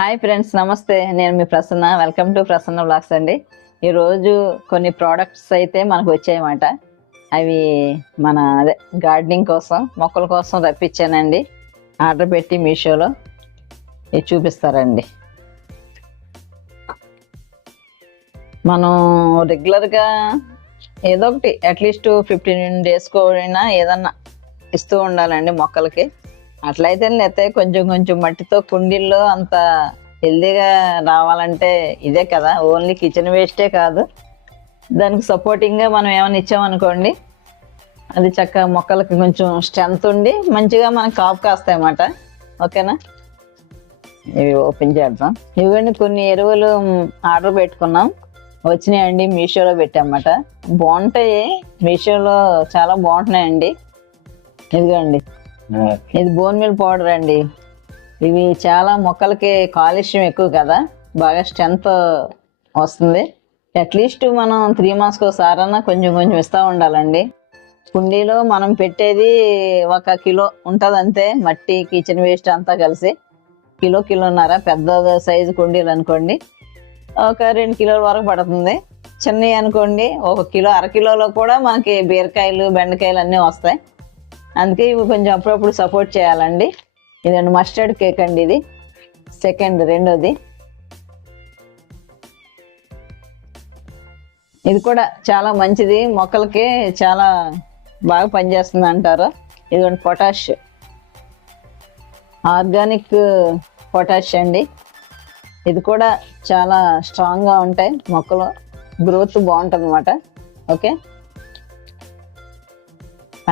Hi friends, నమస్తే. నేను మీ Prasanna. Welcome to Prasanna blogs అండి. ఈరోజు కొన్ని ప్రోడక్ట్స్ అయితే మనకు వచ్చాయన్నమాట. అవి మన గార్డెనింగ్ కోసం, మొక్కల కోసం రప్పించానండి. ఆర్డర్ పెట్టి మీషోలో. ఇది చూపిస్తారండి. మనం రెగ్యులర్గా ఏదో ఒకటి అట్లీస్ట్ 15 డేస్కో అయినా ఏదన్నా ఇస్తూ ఉండాలండి మొక్కలకి. అట్లయితే లేకపోతే కొంచెం కొంచెం మట్టితో కుండీల్లో అంత హెల్దీగా రావాలంటే ఇదే కదా. ఓన్లీ కిచెన్ వేస్టే కాదు, దానికి సపోర్టింగ్గా మనం ఏమైనా ఇచ్చామనుకోండి, అది చక్కగా మొక్కలకి కొంచెం స్ట్రెంత్ ఉండి మంచిగా మనకు కాపు కాస్తాయన్నమాట. ఓకేనా? ఇవి ఓపెన్ చేద్దాం. ఇవన్నీ కొన్ని ఎరువులు ఆర్డర్ పెట్టుకున్నాం, వచ్చినాయండి. మీషోలో పెట్టామన్నమాట. బాగుంటాయి, మీషోలో చాలా బాగుంటున్నాయండి. ఇదిగోండి, ఇది బోన్ మిల్ పౌడర్ అండి. ఇవి చాలా మొక్కలకి కాలుష్యం ఎక్కువ కదా, బాగా స్ట్రెంత్ వస్తుంది. అట్లీస్ట్ మనం 3 monthsకి ఒకసారన్నా కొంచెం కొంచెం ఇస్తూ ఉండాలండి. కుండీలో మనం పెట్టేది 1 కిలో ఉంటుంది అంతే, మట్టి కిచెన్ వేస్ట్ అంతా కలిసి. కిలోన్నర పెద్ద సైజు కుండీలు అనుకోండి, ఒక 2 కిలోల వరకు పడుతుంది. చిన్నవి అనుకోండి 1 కిలో, 1/2 కిలోలో కూడా మనకి బీరకాయలు, బెండకాయలు అన్నీ వస్తాయి. అందుకే ఇవి కొంచెం అప్పుడప్పుడు సపోర్ట్ చేయాలండి. ఇదండి మస్టర్డ్ కేక్ అండి, ఇది రెండోది. ఇది కూడా చాలా మంచిది, మొక్కలకి చాలా బాగా పనిచేస్తుంది అంటారు. ఇదిగోండి పొటాష్, ఆర్గానిక్ పొటాష్ అండి. ఇది కూడా చాలా స్ట్రాంగ్గా ఉంటాయి, మొక్కలు గ్రోత్ బాగుంటుంది అన్నమాట. ఓకే,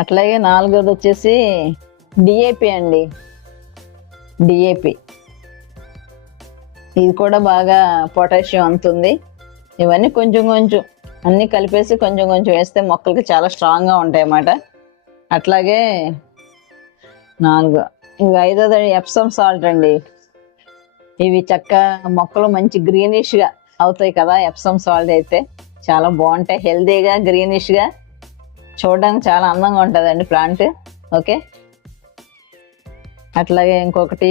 అట్లాగే 4వది వచ్చేసి డిఏపి అండి. డిఏపి ఇది కూడా బాగా పొటాషియం అందుతుంది. ఇవన్నీ కొంచెం కొంచెం అన్నీ కలిపేసి కొంచెం కొంచెం వేస్తే మొక్కలకి చాలా స్ట్రాంగ్గా ఉంటాయి అన్నమాట. అట్లాగే 4 ఇవి 5వది ఎప్సమ్ సాల్ట్ అండి. ఇవి మొక్కలు మంచి గ్రీనిష్గా అవుతాయి కదా. ఎప్సమ్ సాల్ట్ అయితే చాలా బాగుంటాయి, హెల్తీగా గ్రీనిష్గా, చూడడానికి చాలా అందంగా ఉంటుందండి ప్లాంట్. ఓకే, అట్లాగే ఇంకొకటి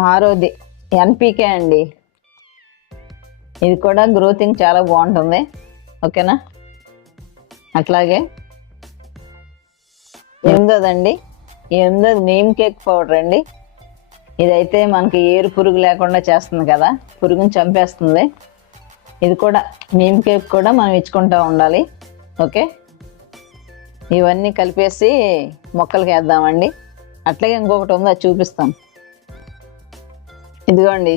6వది ఎన్పికే అండి. ఇది కూడా గ్రోతింగ్ చాలా బాగుంటుంది. ఓకేనా? అట్లాగే 8వదండి, 8వది నీమ్ కేక్ పౌడర్ అండి. ఇదైతే మనకి ఏరు పురుగు లేకుండా చేస్తుంది కదా, పురుగుని చంపేస్తుంది. ఇది కూడా నీమ్ కేక్ కూడా మనం ఇచ్చుకుంటూ ఉండాలి. ఓకే, ఇవన్నీ కలిపేసి మొక్కలకి వేద్దామండి. అట్లాగే ఇంకొకటి ఉంది, అది చూపిస్తాం. ఇదిగోండి,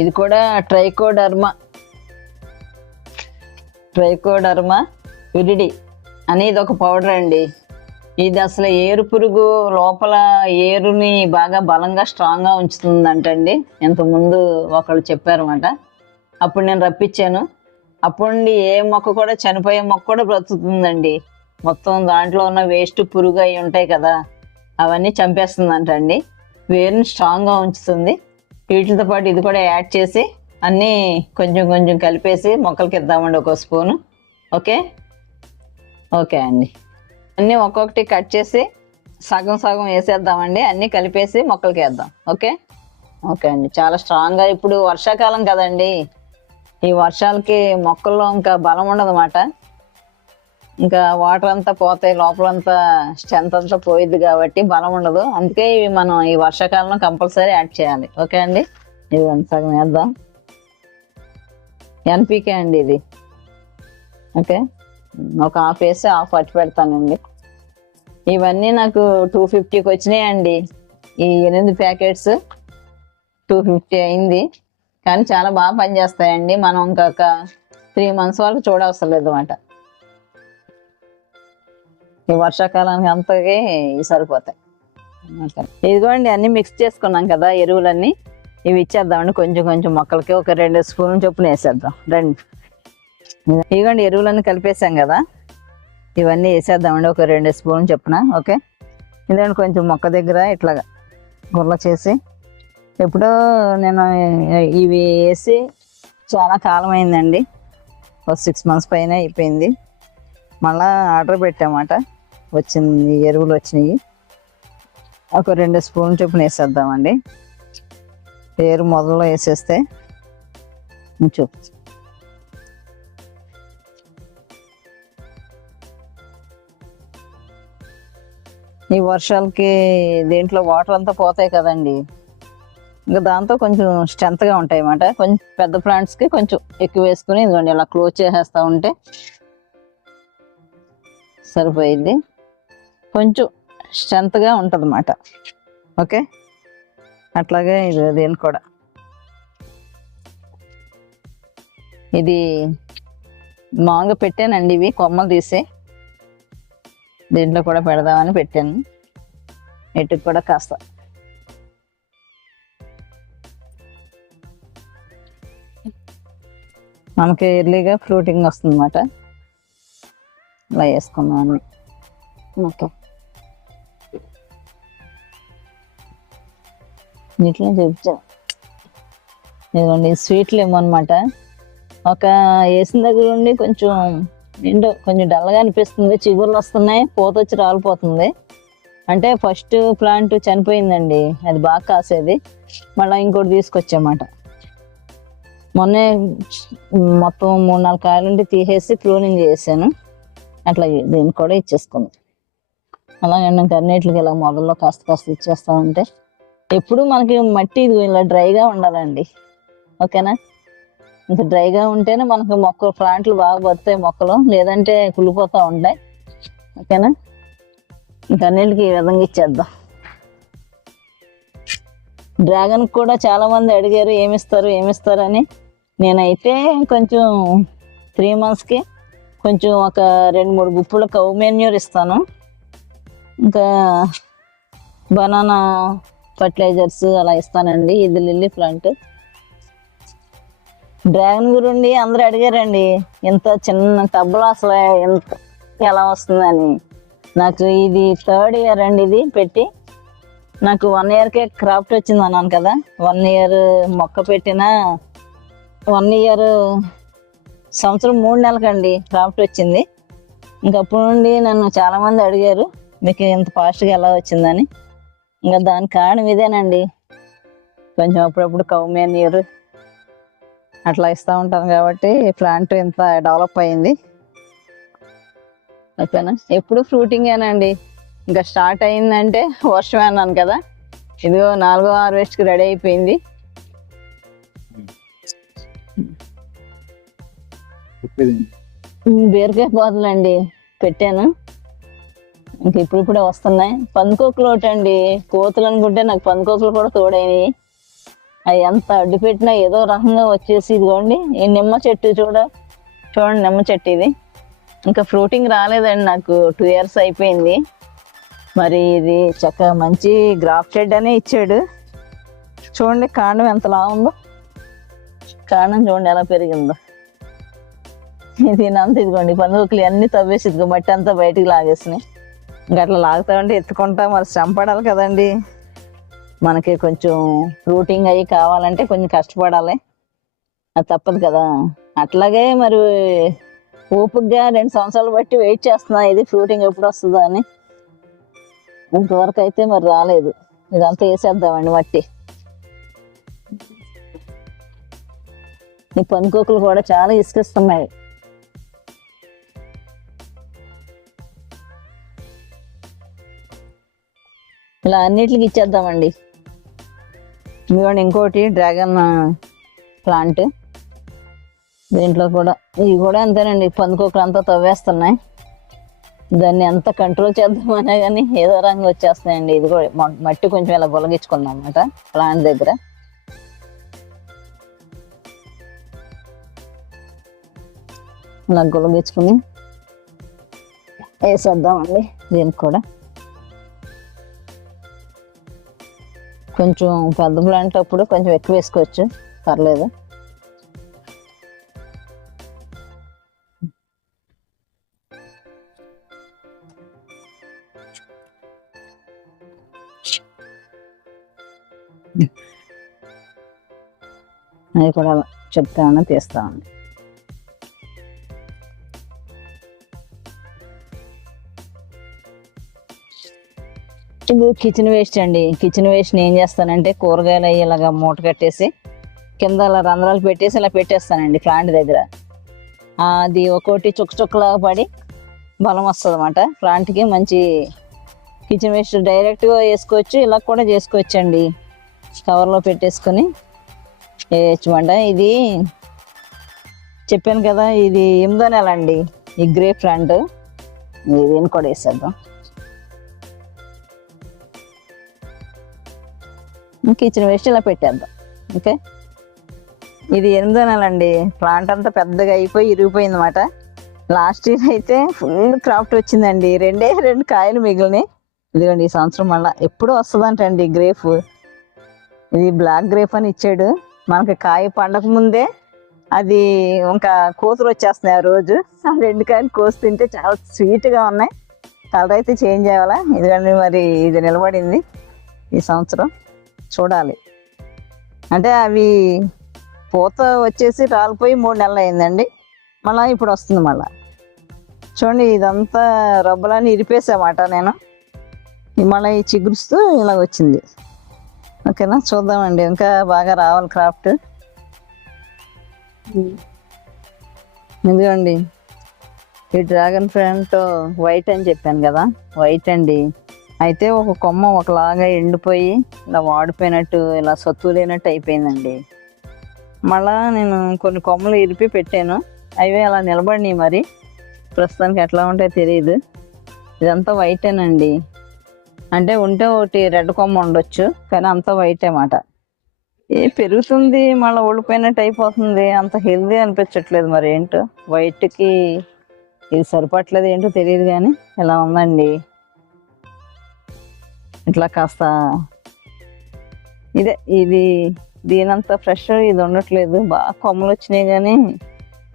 ఇది కూడా ట్రైకోడర్మా విరిడి అనేది ఒక పౌడర్ అండి. ఇది అసలు ఏరు పురుగు లోపల ఏరుని బాగా బలంగా స్ట్రాంగ్గా ఉంచుతుందంటండి. ఇంతకుముందు ఒకళ్ళు చెప్పారన్నమాట. అప్పుడు నేను రప్పించాను. అప్పుడు ఏ మొక్క కూడా, చనిపోయే మొక్క కూడా బ్రతుకుతుందండి. మొత్తం దాంట్లో ఉన్న వేస్ట్ పురుగు అవి ఉంటాయి కదా, అవన్నీ చంపేస్తుందంటండి. వేరుని స్ట్రాంగ్గా ఉంచుతుంది. వీటితో పాటు ఇది కూడా యాడ్ చేసి అన్నీ కొంచెం కొంచెం కలిపేసి మొక్కలకి ఇద్దామండి, 1 స్పూను. ఓకే అండి, అన్నీ ఒక్కొక్కటి కట్ చేసి సగం సగం వేసేద్దామండి. అన్నీ కలిపేసి మొక్కలకి వేద్దాం. ఓకే అండి, చాలా స్ట్రాంగ్గా. ఇప్పుడు వర్షాకాలం కదండి, ఈ వర్షాలకి మొక్కల్లో ఇంకా బలం ఉండదన్నమాట. ఇంకా వాటర్ అంతా పోతాయి, లోపలంతా స్ట్రెంత్ అంతా పోయిద్ది కాబట్టి బలం ఉండదు. అందుకే ఇవి మనం ఈ వర్షాకాలంలో కంపల్సరీ యాడ్ చేయాలి. ఓకే అండి, ఇది సగం వేద్దాం. ఎన్పికే అండి ఇది. ఓకే, ఒక హాఫ్ వేసి హాఫ్ అట్టి పెడతానండి. ఇవన్నీ నాకు 250కి వచ్చినాయండి. ఈ 8 ప్యాకెట్స్ 250 అయింది. కానీ చాలా బాగా పనిచేస్తాయండి. మనం ఇంకొక 3 months వరకు చూడవసరం లేదు అన్నమాట. ఈ వర్షాకాలానికి అంతగా సరిపోతాయి. ఇదిగోండి, అన్నీ మిక్స్ చేసుకున్నాం కదా ఎరువులన్నీ. ఇవి ఇచ్చేద్దామండి కొంచెం కొంచెం మొక్కలకి. ఒక 2 స్పూన్లు చొప్పున వేసేద్దాం. ఇదిగోండి, ఎరువులన్నీ కలిపేసాం కదా, ఇవన్నీ వేసేద్దామండి ఒక 2 స్పూన్లు చొప్పున. ఓకే, ఇదండి కొంచెం మొక్క దగ్గర ఇట్లాగా గుర్ర చేసి. ఎప్పుడో నేను ఇవి వేసి చాలా కాలం అయిందండి, ఒక 6 months పైన అయిపోయింది. మళ్ళా ఆర్డర్ పెట్టామాట, వచ్చింది, ఎరువులు వచ్చినాయి. ఒక 2 స్పూన్లు చొప్పున వేసేద్దామండి. పేరు మొదల్లో వేసేస్తే చూపించు. ఈ వర్షాలకి దేంట్లో వాటర్ అంతా పోతాయి కదండి, ఇంకా దాంతో కొంచెం స్ట్రెంత్గా ఉంటాయి అన్నమాట. కొంచెం పెద్ద ప్లాంట్స్కి కొంచెం ఎక్కువ వేసుకుని ఇదిగోండి ఇలా క్లోజ్ చేసేస్తూ ఉంటే సరిపోయింది. కొంచెం స్ట్రెంత్గా ఉంటుంది అన్నమాట. ఓకే, అట్లాగే ఇది దీన్ని కూడా ఇది మామూలుగా పెట్టానండి. ఇవి కొమ్మలు తీసి దీంట్లో కూడా పెడదామని పెట్టాను. ఎటుకు కూడా కాస్త మనకి ఎర్లీగా ఫ్రూటింగ్ వస్తుంది అన్నమాట. ఇలా వేసుకున్నాను. ఓకే, ఇట్లా చూపించాను. ఇదిగోండి స్వీట్ లెమన్ అనమాట. ఒక వేసిన దగ్గర నుండి కొంచెం నిండు కొంచెం డల్గా అనిపిస్తుంది, చిగుర్లు వస్తున్నాయి, పూత వచ్చి రాలిపోతుంది. అంటే ఫస్ట్ ప్లాంట్ చనిపోయిందండి, అది బాగా కాసేది. మళ్ళీ ఇంకోటి తీసుకొచ్చామాట. మొన్నే మొత్తం 3-4 కాయలుండి తీసేసి ప్రూనింగ్ చేసాను. అట్లా దీన్ని కూడా ఇచ్చేసుకుంది. అలాగే ఇంకా అన్నిటికి ఇలా మొదల్లో కాస్త కాస్త ఇచ్చేస్తా ఉంటే ఎప్పుడు మనకి మట్టి ఇది ఇలా డ్రైగా ఉండాలండి. ఓకేనా, ఇంకా డ్రైగా ఉంటేనే మనకు మొక్కలు ప్లాంట్లు బాగా బతాయి మొక్కలు, లేదంటే కుళ్ళిపోతూ ఉంటాయి. ఓకేనా, ఇంకా అన్నిటికీ ఈ విధంగా ఇచ్చేద్దాం. డ్రాగన్ కూడా చాలా మంది అడిగారు ఏమిస్తారు అని. నేనైతే కొంచెం 3 monthsకి కొంచెం ఒక 2-3 గుప్పుల కౌ మెన్యూర్ ఇస్తాను. ఇంకా బనానా ఫర్టిలైజర్స్ అలా ఇస్తానండి. ఇది లిల్లీ ప్లాంట్. డ్రాగన్ గురించి అందరూ అడిగారండి, ఇంత చిన్న టబ్లో అసలు ఎంత ఎలా వస్తుందని. నాకు ఇది 3rd year అండి ఇది పెట్టి. నాకు 1 yearకే క్రాఫ్ట్ వచ్చింది అన్నాను కదా. 1 year మొక్క పెట్టిన 1 year సంవత్సరం 3 నెలలకండి క్రాఫ్ట్ వచ్చింది. ఇంకప్పటి నుండి నన్ను చాలామంది అడిగారు మీకు ఇంత ఫాస్ట్గా ఎలా వచ్చిందని. ఇంకా దానికి కారణం ఇదేనండి, కొంచెం అప్పుడప్పుడు కౌ మెన్యూర్ అట్లా ఇస్తూ ఉంటాను కాబట్టి ప్లాంట్ ఇంత డెవలప్ అయింది. ఓకేనా, ఎప్పుడు ఫ్రూటింగేనండి. ఇంకా స్టార్ట్ అయిందంటే వర్షమే అన్నాను కదా. ఇదిగో 4వ హార్వెస్ట్కి రెడీ అయిపోయింది. బీరకాయ పోతలండి పెట్టాను, ఇంక ఇప్పుడిప్పుడే వస్తున్నాయి. పందికొక్కులు ఒకటండి, కోతులు అనుకుంటే నాకు పందికొక్కులు కూడా తోడైనవి. అవి ఎంత అడ్డు పెట్టినా ఏదో రకంగా వచ్చేసి ఇదిగోండి ఈ నిమ్మ చెట్టు చూడండి నిమ్మ చెట్టు ఇది. ఇంకా ఫ్రూటింగ్ రాలేదండి, నాకు 2 years అయిపోయింది. మరి ఇది చక్కగా మంచి గ్రాఫ్టెడ్ అనే ఇచ్చాడు. చూడండి కాండం ఎంతలా ఉందో, కాండం చూడండి ఎలా పెరిగిందో. ఇది అంతా ఇదిగోండి పందుకొక్కులు అన్నీ తవ్వేసి ఇదిగో మట్టి అంతా బయటికి లాగేసినాయి. ఇంకా అట్లా లాగుతా ఉంటే ఎత్తుకుంటా మరి శ్రమ పడాలి కదండి. మనకి కొంచెం ఫ్రూటింగ్ అయ్యి కావాలంటే కొంచెం కష్టపడాలి, అది తప్పదు కదా. అట్లాగే మరి ఓపికగా 2 సంవత్సరాలు బట్టి వెయిట్ చేస్తున్నా ఇది ఫ్రూటింగ్ ఎప్పుడు వస్తుందో అని. ఇంతవరకు అయితే మరి రాలేదు. ఇదంతా వేసేద్దామండి మట్టి. ఈ పందికొక్కులు కూడా చాలా ఇసుకిస్తున్నాయి. ఇలా అన్నిటికి ఇచ్చేద్దామండి. ఇదిగోండి ఇంకోటి డ్రాగన్ ప్లాంట్. దీంట్లో కూడా ఇవి కూడా అంతేనండి, పందికొక్కులు అంతా తవ్వేస్తున్నాయి. దాన్ని ఎంత కంట్రోల్ చేద్దామనే కానీ ఏదో రంగు వచ్చేస్తున్నాయండి. ఇది కూడా మట్టి కొంచెం ఇలా గొలగించుకుందాం అన్నమాట ప్లాంట్ దగ్గర. ఇలా గొలగించుకుని వేసేద్దామండి. దీనికి కూడా కొంచెం పెద్ద ప్లాంట్ అప్పుడు కొంచెం ఎక్కువ వేసుకోవచ్చు, పర్లేదు. అవి కూడా చెప్తాను, తీస్తామండి. ఇది కిచెన్ వేస్ట్ అండి. కిచెన్ వేస్ట్ ఏం చేస్తానంటే కూరగాయలు అవి ఇలాగా మూట కట్టేసి కింద అలా రంధ్రాలు పెట్టేసి ఇలా పెట్టేస్తానండి ప్లాంట్ దగ్గర. అది ఒక్కోటి చుక్క చుక్కలాగా పడి బలం వస్తుంది అన్నమాట ప్లాంట్కి. మంచి కిచెన్ వేస్ట్ డైరెక్ట్గా వేసుకోవచ్చు, ఇలా కూడా చేసుకోవచ్చు అండి. కవర్లో పెట్టేసుకొని వేయచ్చమాట. ఇది చెప్పాను కదా, ఇది 8వ నెల అండి ఈ గ్రేప్ ప్లాంట్. ఇదేం కూడా వేసేద్దాం. కిచెన్ వేస్ట్ ఇలా పెట్టేద్దాం. ఓకే, ఇది 8వ నెల అండి. ప్లాంట్ అంతా పెద్దగా అయిపోయి ఇరిగిపోయింది అన్నమాట. లాస్ట్ ఇయర్ అయితే ఫుల్ క్రాఫ్ట్ వచ్చిందండి. 2 కాయలు మిగిలినాయి. ఇదిగోండి ఈ సంవత్సరం మళ్ళీ ఎప్పుడు వస్తుందంటండి గ్రేప్. ఇది బ్లాక్ గ్రేప్ అని ఇచ్చాడు మనకి. కాయ పండక ముందే అది ఇంకా కూతురు వచ్చేస్తున్నాయి. ఆ రోజు ఆ 2 కాయలు కోసి తింటే చాలా స్వీట్గా ఉన్నాయి. కలర్ అయితే చేంజ్ అవ్వాలా. ఇదిగోండి మరి ఇది నిలబడింది ఈ సంవత్సరం. చూడాలి. అంటే అవి పూత వచ్చేసి రాలిపోయి 3 నెలలు అయిందండి. మళ్ళీ ఇప్పుడు వస్తుంది మళ్ళీ. చూడండి ఇదంతా రబ్బలని ఇరిపేసామాట నేను. మళ్ళీ ఈ చిగురుస్తూ ఇలా వచ్చింది. ఓకేనా, చూద్దామండి. ఇంకా బాగా రావాలి క్రాఫ్ట్. ఇదిగోండి ఈ డ్రాగన్ ఫ్రూట్ వైట్ అని చెప్పాను కదా, వైట్ అండి. అయితే ఒక కొమ్మ ఒకలాగా ఎండిపోయి ఇలా వాడిపోయినట్టు, ఇలా సత్తు లేనట్టు అయిపోయిందండి. మళ్ళా నేను కొన్ని కొమ్మలు ఇరిపి పెట్టాను, అవి అలా నిలబడినాయి. మరి ప్రస్తుతానికి ఎట్లా ఉంటాయో తెలియదు. ఇదంతా వైటేనండి. అంటే ఉంటే ఒకటి రెడ్ కొమ్మ ఉండొచ్చు, కానీ అంతా వైట్ అన్నమాట. పెరుగుతుంది మళ్ళీ ఓడిపోయినట్టు అయిపోతుంది. అంత హెల్దీ అనిపించట్లేదు. మరి ఏంటో వైట్కి ఇది సరిపట్లేదు ఏంటో తెలియదు, కానీ ఇలా ఉందండి. ఇట్లా కాస్త ఇది దీనంతా ఫ్రెష్ ఇది ఉండట్లేదు. బాగా కొమ్మలు వచ్చినాయి కానీ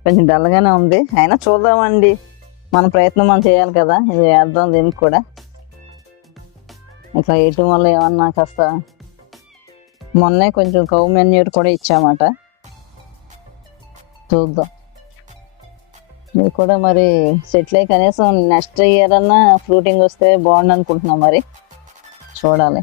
కొంచెం డల్గానే ఉంది. అయినా చూద్దామండి, మన ప్రయత్నం మనం చేయాలి కదా. ఇది వేద్దాం దీనికి కూడా. ఇట్లా వేయటం వల్ల ఏమన్నా కాస్త, మొన్నే కొంచెం కౌ మెన్యూర్ కూడా ఇచ్చామాట. చూద్దాం. ఇది కూడా మరి సెటిల్ అయ్యి కనీసం నెక్స్ట్ ఇయర్ అన్నా ఫ్రూటింగ్ వస్తే బాగుండు అనుకుంటున్నాం. మరి చూడాలి.